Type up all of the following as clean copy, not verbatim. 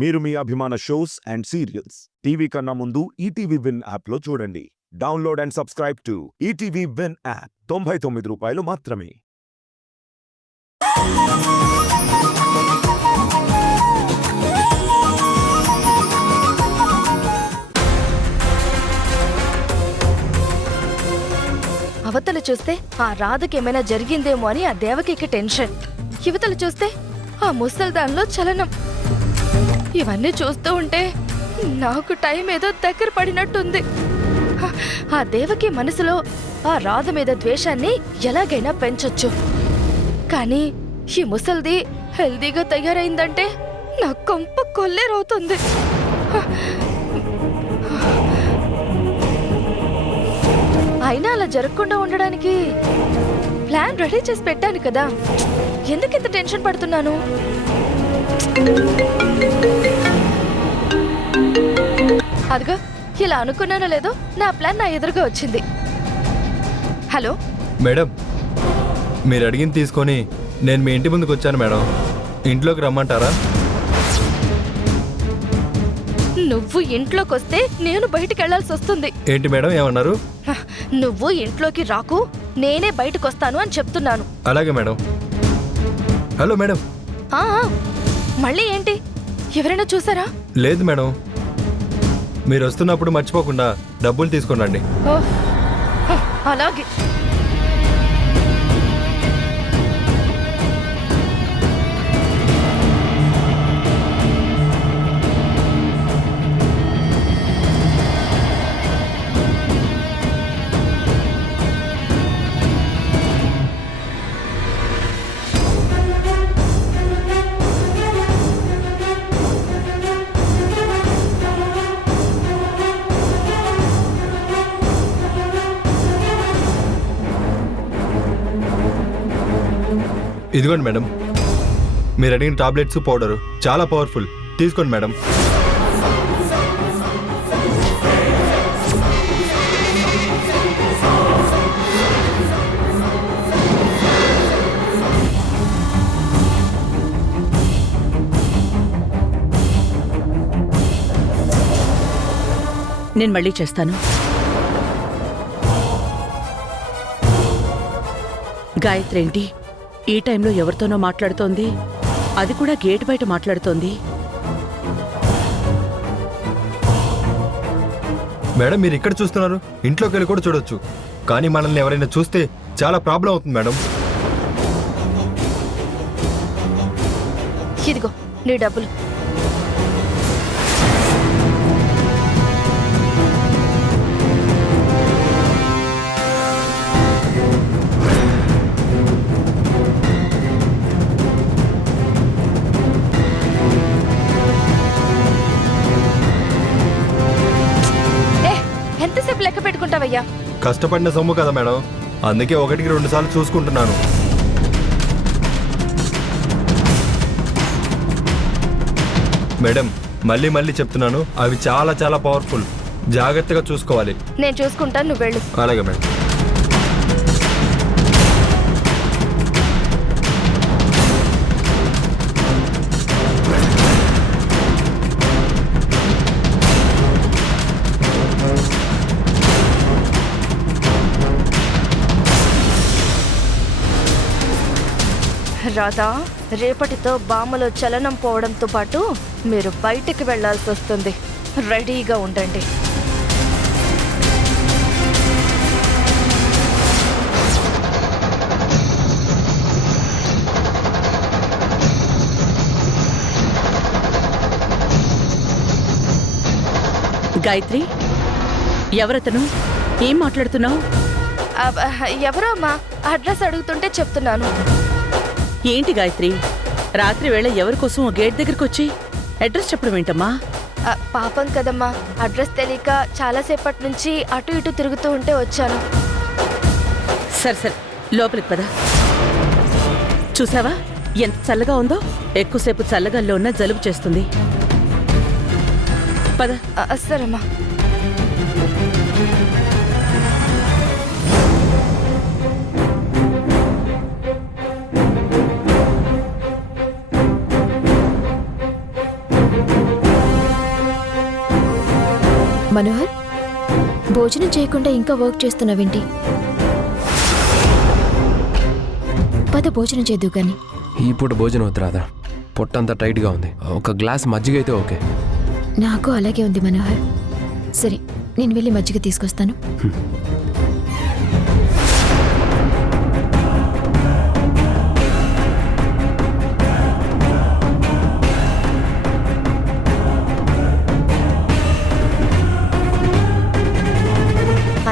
మీరు మీ అభిమాన shows and serials TV కన్నా ముందు ఈటీవీ విన్ యాప్లో చూడండి. Download and subscribe to ETV win app. 99 రూపాయలు మాత్రమే. అవతల చూస్తే ఆ రాధకేమైనా జరిగిందేమో అని ఆ దేవకికి టెన్షన్. యువతలు చూస్తే ఆ ముసల్దాన్లో చలనం. ఇవన్నీ చూస్తూ ఉంటే నాకు టైం ఏదో దగ్గర పడినట్టుంది. ఆ దేవకి మనసులో ఆ రాధ మీద ద్వేషాన్ని ఎలాగైనా పెంచొచ్చు. కానీ ఈ ముసల్ది హెల్దీగా తయారైందంటే నా కొంప కొల్లేరవుతుంది. అయినా అలా జరగకుండా ఉండడానికి ప్లాన్ రెడీ చేసి పెట్టాను కదా. ఎందుకింత టెన్షన్ పడుతున్నాను? అదిగో ఇలా అనుకున్నానో లేదో నా ప్లాన్ నా ఎదురుగా వచ్చింది. హలో మేడం, మీరు అడిగింది తీసుకొని నేను మీ ఇంటి ముందుకు వచ్చాను మేడం. ఇంట్లోకి రమ్మంటారా? నువ్వు ఇంట్లోకి వస్తే నేను బయటికి వెళ్లాల్సి వస్తుంది. ఏంటి మేడం, ఏమన్నారు? నువ్వు ఇంట్లోకి రాకు, నేనే బయటకు వస్తాను అని చెప్తున్నాను. అలాగే మేడం. Hello madam. మళ్ళీ ఏంటి, ఎవరైనా చూసారా? లేదు మేడం, మీరు వస్తున్నప్పుడు మర్చిపోకుండా డబ్బులు తీసుకురండి. అలాగే. ఇదిగోండి మేడం, మీరు అడిగిన టాబ్లెట్స్, పౌడరు చాలా పవర్ఫుల్. తీసుకోండి మేడం. నేను మళ్ళీ చేస్తాను. గాయత్రి ఏంటి ఈ టైంలో ఎవరితోనో మాట్లాడుతోంది? అది కూడా గేట్ బయట మాట్లాడుతోంది. మేడం, మీరు ఇక్కడ చూస్తున్నారు, ఇంట్లోకి వెళ్ళి కూడా చూడొచ్చు. కానీ మనల్ని ఎవరైనా చూస్తే చాలా ప్రాబ్లం అవుతుంది మేడం. ఇదిగో నీ డబ్బులు. ఎంతసేపు లెక్క పెట్టుకుంటావయ్యా? కష్టపడిన సొమ్ము కదా మేడం, అందుకే 1కి 2 సార్లు చూసుకుంటున్నాను. మేడం, మళ్ళీ మళ్ళీ చెప్తున్నాను, అవి చాలా చాలా పవర్ఫుల్. జాగ్రత్తగా చూసుకోవాలి. నేను చూసుకుంటాను, నువ్వు వెళ్ళు. అలాగే మేడం. రాధా, రేపటితో బామ్మలో చలనం పోవడంతో పాటు మీరు బయటికి వెళ్లాల్సి వస్తుంది. రెడీగా ఉండండి. గాయత్రి, ఎవరతను? ఏం మాట్లాడుతున్నావు? ఎవరో అమ్మా, అడ్రస్ అడుగుతుంటే చెప్తున్నాను. ఏంటి గాయత్రి, రాత్రి వేళ ఎవరి కోసం గేట్ దగ్గరికి వచ్చి అడ్రస్ చెప్పడం ఏంటమ్మా? పాపం కదమ్మా, అడ్రస్ తెలియక చాలాసేపటి నుంచి అటు ఇటు తిరుగుతూ ఉంటే వచ్చాను. సరే సరే, లోపలికి పద. చూసావా ఎంత చల్లగా ఉందో? ఎక్కువసేపు చల్లగాల్లో ఉన్న జలుబు చేస్తుంది. పద. సరేమ్మా. మనోహర్, భోజనం చేయకుండా ఇంకా వర్క్ చేస్తున్నావేంటి? పద భోజనం చేద్దు కానీ. ఈ పూట భోజనం వద్దు రాదా, పొట్టంతా టైట్గా ఉంది. ఒక గ్లాస్ మజ్జిగ అయితే ఓకే. నాకు అలాగే ఉంది మనోహర్. సరే, నేను వెళ్ళి మజ్జిగ తీసుకొస్తాను.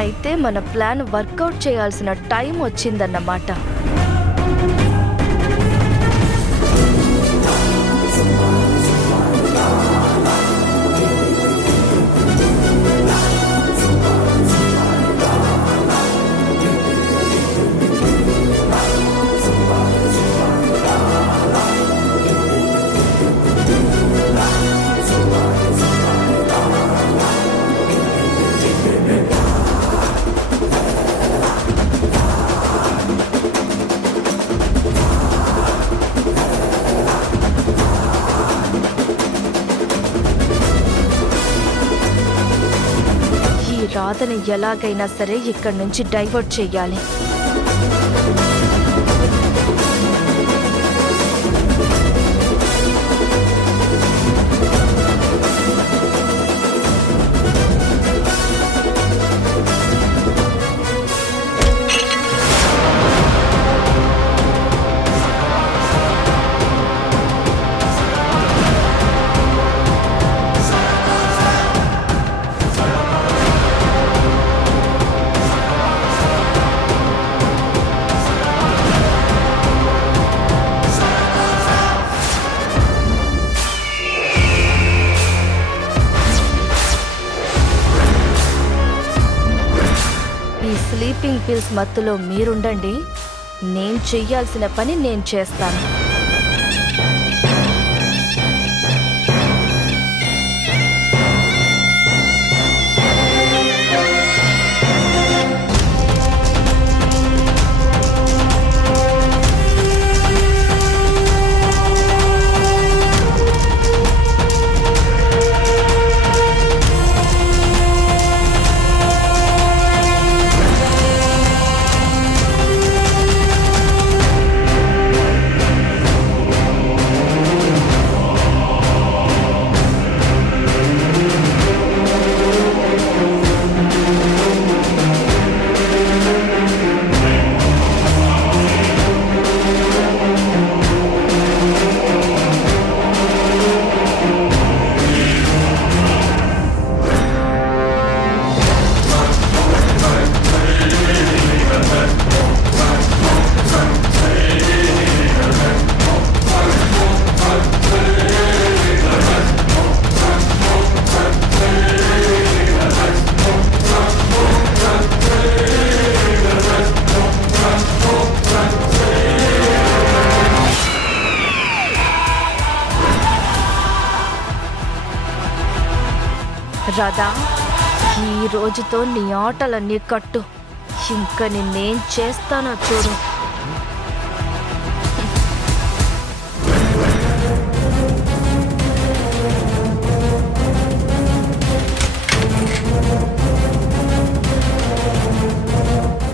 అయితే మన ప్లాన్ వర్కౌట్ చేయాల్సిన టైం వచ్చిందన్నమాట. రాధని ఎలాగైనా సరే ఇక్కడి నుంచి డైవర్ట్ చెయ్యాలి. స్లీపింగ్ పిల్స్ మత్తులో మీరుండండి, నేను చెయ్యాల్సిన పని నేను చేస్తాను. రాధా, ఈ రోజుతో నీ ఆటలన్నీ కట్టు. ఇంకా నేనేం చేస్తానో చూడు.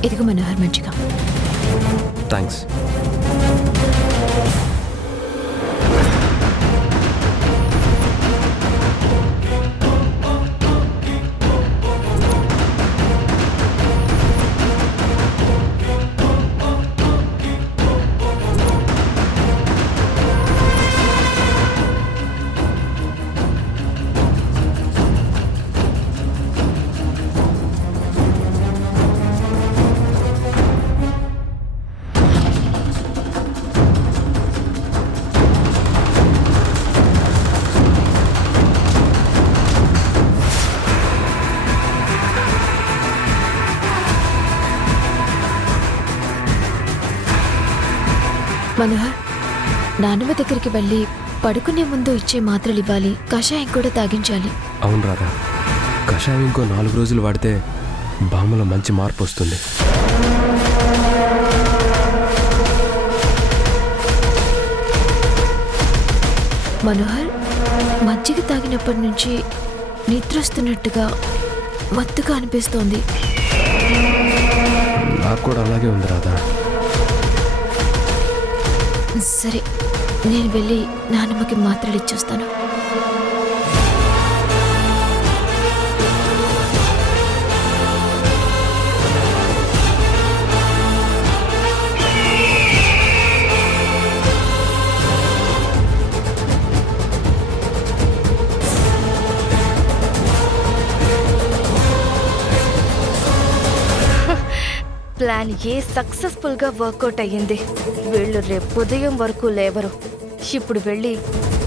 ఇదిగో మనోహర్, మంచిగా. థ్యాంక్స్. మనోహర్, నాన్నమ్మ దగ్గరికి వెళ్ళి పడుకునే ముందు ఇచ్చే మాత్రలు ఇవ్వాలి, కషాయం కూడా తాగించాలి. అవును రాధా, కషాయం ఇంకో 4 రోజులు వాడితే బామ్మలో మంచి మార్పు వస్తుంది. మనోహర్, మజ్జిగ తాగినప్పటి నుంచి నిద్ర వస్తున్నట్టుగా మత్తుగా అనిపిస్తోంది. నాకు కూడా అలాగే ఉంది రాధా. సరే, నేను వెళ్ళి నాన్నమ్మకి మాత్రలు ఇచ్చొస్తాను. ప్లాన్ ఏ సక్సెస్ఫుల్ గా వర్కౌట్ అయ్యింది. వీళ్ళు రేపు ఉదయం వరకు లేవరు. ఇప్పుడు వెళ్ళి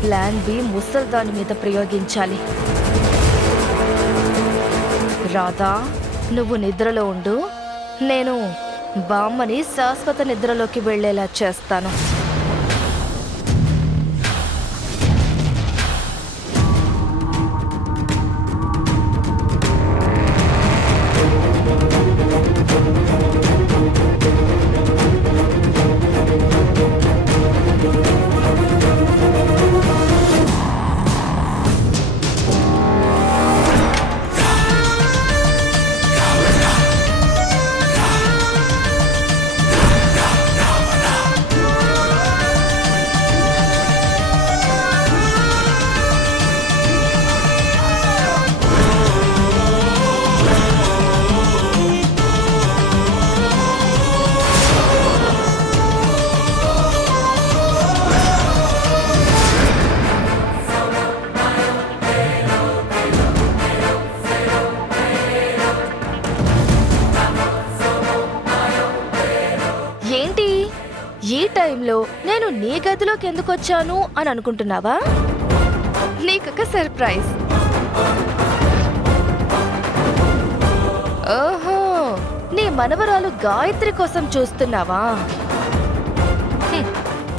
ప్లాన్ బి ముసల్దాని మీద ప్రయోగించాలి. రాధా, నువ్వు నిద్రలో ఉండు. నేను బామ్మని శాశ్వత నిద్రలోకి వెళ్ళేలా చేస్తాను. ఏంటి ఈ టైంలో నేను నీ గదిలోకి ఎందుకు వచ్చాను అని అనుకుంటున్నావా? నీకొక సర్ప్రైజ్. ఓహో, నీ మనవరాలు గాయత్రి కోసం చూస్తున్నావా?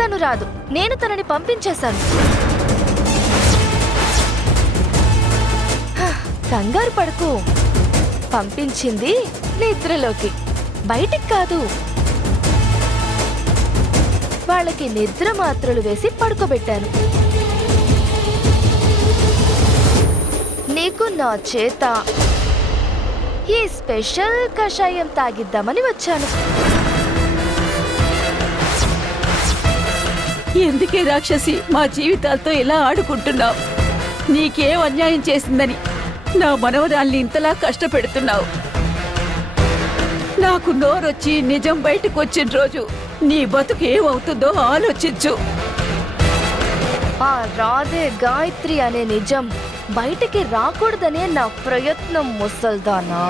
తను రాదు, నేను తనని పంపించేశాను. కంగారు పడకు, పంపించింది నిద్రలోకి, బయటికి కాదు. వాళ్ళకి నిద్ర మాత్రలు వేసి పడుకోబెట్టాను. నీకు నా చేత ఈ స్పెషల్ కషాయం తాగిద్దామని వచ్చాను. ఎందుకే రాక్షసి మా జీవితాలతో ఇలా ఆడుకుంటున్నావు? నీకేం అన్యాయం చేసిందని నా మనవరాల్ని ఇంతలా కష్టపెడుతున్నావు? నాకు నోరొచ్చి నిజం బయటకు వచ్చిన రోజు నీ బతుకు ఏమవుతుందో ఆలోచించు. ఆ రాధే గాయత్రి అనే నిజం బయటికి రాకూడదనే నా ప్రయత్నం ముసల్దానా.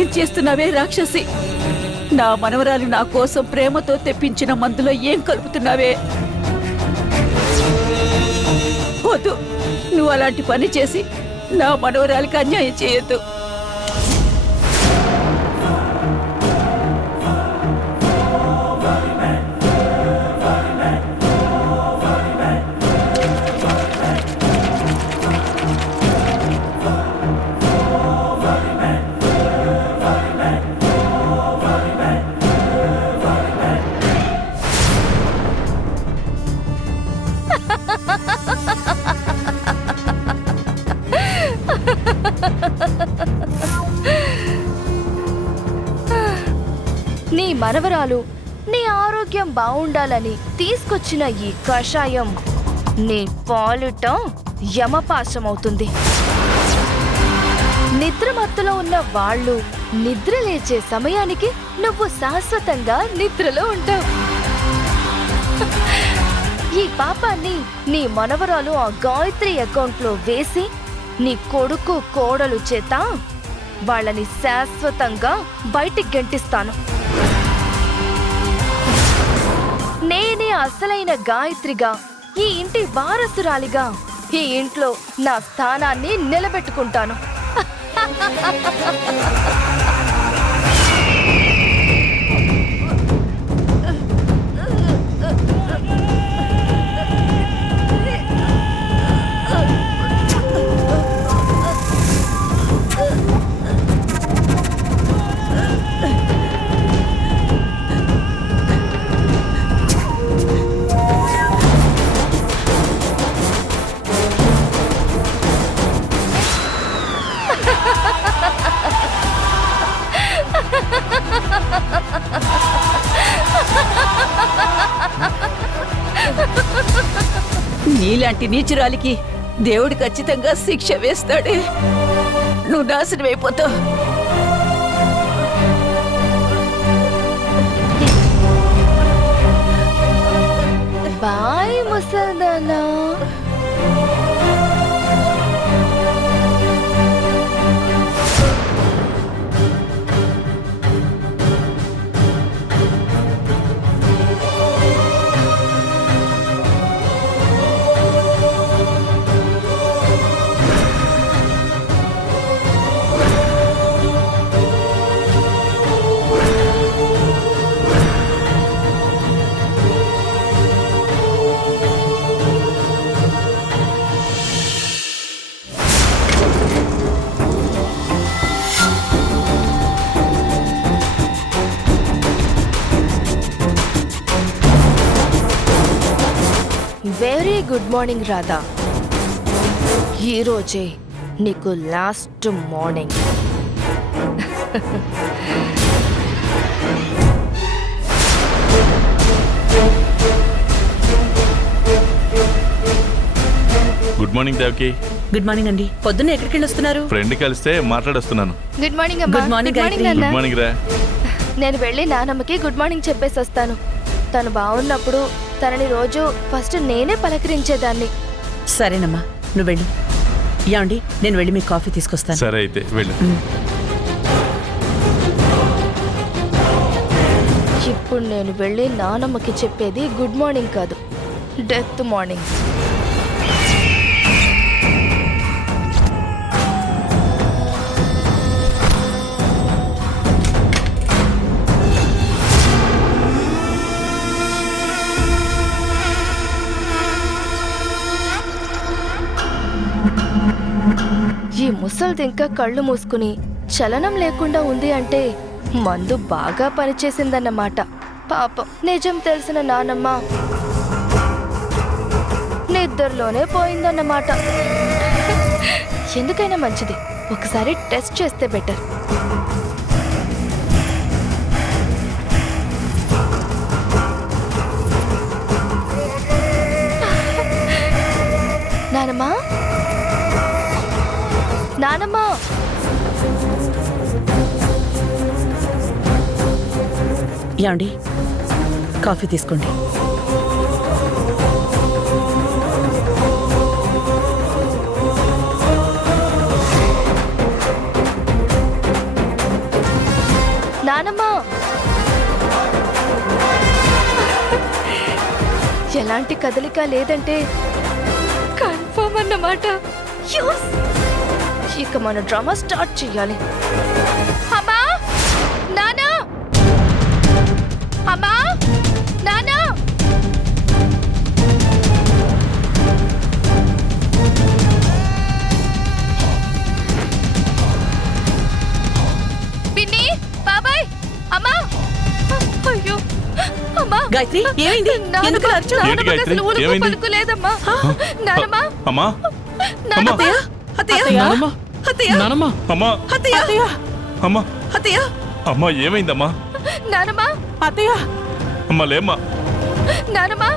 ఏం చేస్తున్నావే రాక్షసి? నా మనవరాలు నా కోసం ప్రేమతో తెప్పించిన మందులో ఏం కలుపుతున్నావే? వద్దు, నువ్వు అలాంటి పని చేసి నా మనవరాలికి అన్యాయం చేయొద్దు. నీ మనవరాలు నీ ఆరోగ్యం బావుండాలని తీసుకొచ్చిన ఈ కషాయం నీ పాలిట యమపాశమవుతుంది. నిద్రమత్తులో ఉన్న వాళ్ళు నిద్ర లేచే సమయానికి నువ్వు శాశ్వతంగా నిద్రలో ఉంటావు. ఈ పాపాన్ని నీ మనవరాలు ఆ గాయత్రి అకౌంట్లో వేసి నీ కొడుకు కోడలు చేత వాళ్ళని శాశ్వతంగా బయటికి గెంటిస్తాను. నేనే అసలైన గాయత్రిగా, ఈ ఇంటి వారసురాలిగా ఈ ఇంట్లో నా స్థానాన్ని నిలబెట్టుకుంటాను. నీలాంటి నీచురాలికి దేవుడు ఖచ్చితంగా శిక్ష వేస్తాడే. నువ్వు నాశనం అయిపోతావు. బాయ్ ముసల్దానా. Very good morning Radha. ఈరోజే నీకు last morning. Good morning Devaki. Good morning అండి. పొద్దున్న ఎక్కడికి వెళ్ళొస్తున్నారు? ఫ్రెండ్ కలిస్తే మాట్లాడొస్తున్నాను. గుడ్ మార్నింగ్ అమ్మా. Good morning, Gayatri. నాన్న. గుడ్ మార్నింగ్ రా. నేను వెళ్ళి నానమ్మకి గుడ్ మార్నింగ్ చెప్పేసి వస్తాను. తను బాగున్నప్పుడు తనని రోజు ఫస్ట్ నేనే పలకరించేదాన్ని. సరేనమ్మా, నువ్వు వెళ్ళు. యాండి, నేను వెళ్ళి మీకు కాఫీ తీసుకొస్తాను. సరే అయితే వెళ్ళు. ఇప్పుడు నేను వెళ్ళి నానమ్మకి చెప్పేది గుడ్ మార్నింగ్ కాదు, డెత్ మార్నింగ్. ఈ ముసల్ది ఇంకా కళ్ళు మూసుకుని చలనం లేకుండా ఉంది అంటే మందు బాగా పనిచేసిందన్నమాట. పాపం నిజం తెలిసిన నానమ్మ నిద్రలోనే పోయిందన్నమాట. ఎందుకైనా మంచిది ఒకసారి టెస్ట్ చేస్తే బెటర్. నానమ్మా, నానమ్మా, యాండి, కాఫీ తీసుకోండి. నానమ్మా. ఎలాంటి కదలిక లేదంటే కన్ఫర్మ్ అన్నమాట. Yes! ఇక మన డ్రామా స్టార్ట్ చెయ్యాలి. అమ్మా, నానా, అమ్మా, నానా. పిన్ని, బాబాయ్, అమ్మా. అయ్యో, అమ్మా. గాయత్రి, ఏమైంది? ఎందుకు అలా అరిచావు? ఏంటి గాయత్రి? నానమ్మకి ఏమైంది? పలుకులేదమ్మా. నానమ్మా, అమ్మా నానమ్మా. అత్తయ్య, అత్తయ్య, అత్తయ్య, అమ్మా అత్తయ్య, అమ్మా అత్తయ్య, అమ్మా ఏమైందమ్మా? నానమ్మా, అత్తయ్య, అమ్మా లేమ్మా. నానమ్మా.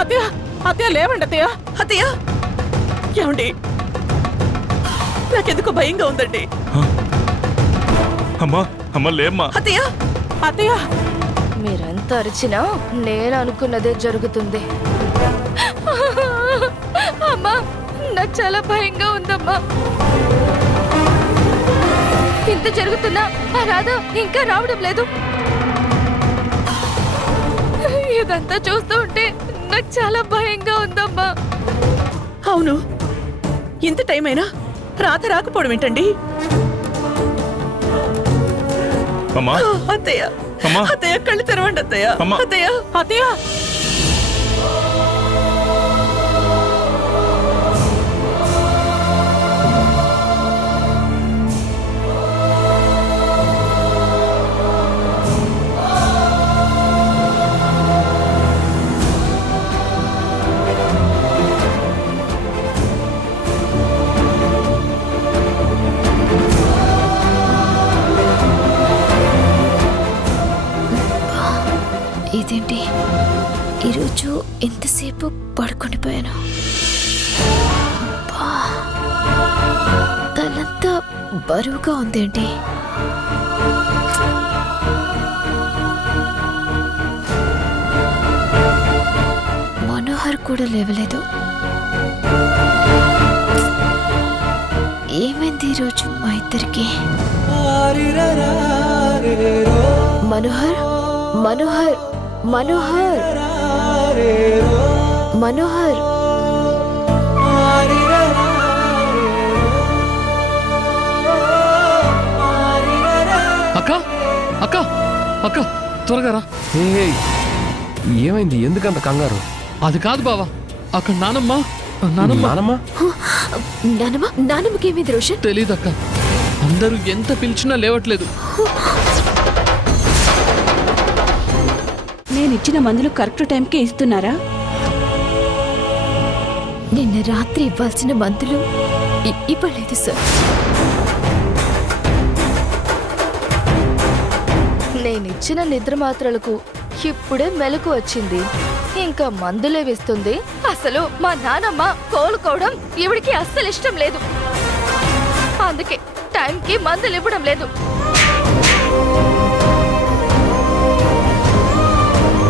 అత్తయ్య, అత్తయ్య లేవండి అత్తయ్య. అత్తయ్య, ఏమండి? నాకెందుకు భయంగా ఉందండి. అమ్మా అమ్మా లేమ్మా. అత్తయ్య, అత్తయ్య. మీరెంత అరిచినా నేను అనుకున్నదే జరుగుతుంది. అమ్మా, నాకు చాలా భయంగా ఉందమ్మా. ఇంత జరుగుతున్నా ఆ రాధ ఇంకా రావడం లేదు. ఇదంతా చూస్తూ ఉంటే నాకు చాలా భయంగా ఉందమ్మా. అవును, ఇంత టైం అయినా రాధ రాకపోవడం ఏంటండి? అమ్మా అత్తయ్య, అమ్మా అత్తయ్య కళ్ళు తెరవండి అత్తయ్య. అమ్మా. అత్తయ్య, అత్తయ్య. ఇదేంటి ఈరోజు ఎంతసేపు పడుకుండిపోయాను. అబ్బా, తలంతా బరువుగా ఉందేంటి? మనోహర్ కూడా లేవలేదు. ఏమైంది ఈరోజు మా ఇద్దరికి? మనోహర్, మనోహర్, మనోహర్, మనోహర్. అక్క అక్క అక్క త్వరగా రా. ఏయ్, ఏమైంది? ఎందుకంత కంగారు? అది కాదు బావా, అక్కడ నానమ్మ నానమ్మ నానమ్మ? నానమ్మ, నానమ్మకేమైంది రోషన్? తెలీదక్క, అందరూ ఎంత పిలిచినా లేవట్లేదు. నేనిచ్చిన మందులు కరెక్ట్ టైంకే ఇస్తున్నారా? నిన్న రాత్రి ఇవ్వాల్సిన మందులు ఇవ్వలేదు సార్. నేనిచ్చిన నిద్ర మాత్రలకు ఇప్పుడే మెలకు వచ్చింది. ఇంకా మందులేవిస్తుంది. అసలు మా నానమ్మ కోలుకోవడం ఈవిడికి అస్సలు ఇష్టం లేదు. అందుకే టైంకి మందులు ఇవ్వడం లేదు.